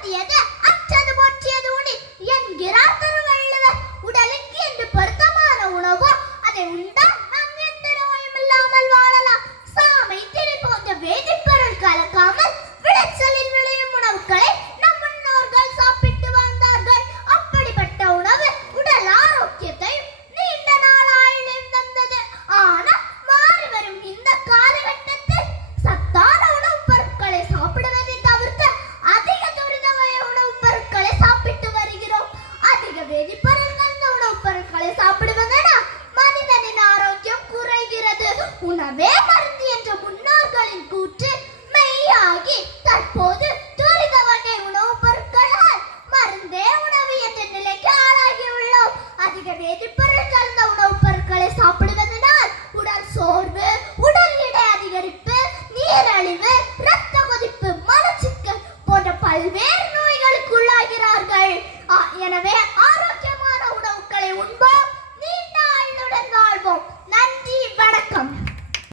பொருந்தியது அற்றது போற்றியது உணி என்கிறார் திருவள்ளுவர். உடலுக்கு என்று பொருத்தமான உணவோ அதை உண்டால் நாம் எந்த நோயும் இல்லாமல் வாழலாம். சாமை திணை போன்ற வேதிப்பொருள் கலக்காமல் விளைச்சலில் விளையும் உணவுகளை